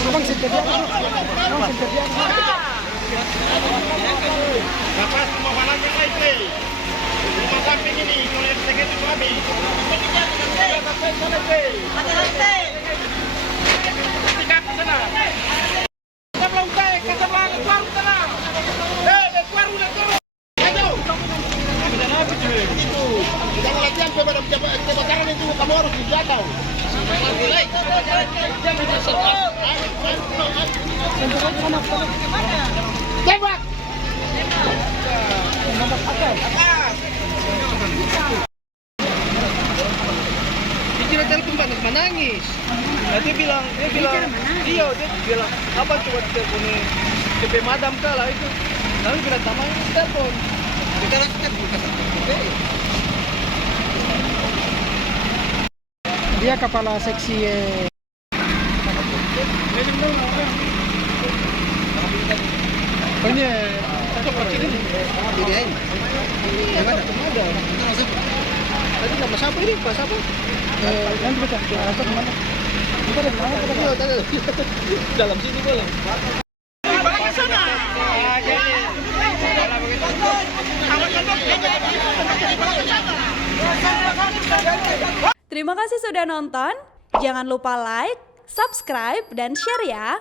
Abang sederhana. Abang sederhana. Bapak semua balanya baik. Rumah samping ini mulai segitu habis. Tiga ke sana. Kita belum naik, kita belum keluar sana. Keluar udah turun. Ayo. Sudah habis begitu. Kita latihan kepada jabatan itu kamu harus dijaga. Tembak. Dikira telepon menangis. Dia bilang, iya, dia bilang apa coba teleponnya DP madam kalah itu. Lalu bilang tamanya telepon. Dia kepala seksi Ini untuk kecil ini. Yang mana? Tadi nama siapa ini? Pak siapa? nanti kita atau kemana? Kita dari mana? Dalam sini boleh. Ke sana. Terima kasih sudah nonton. Jangan lupa like, subscribe, dan share ya.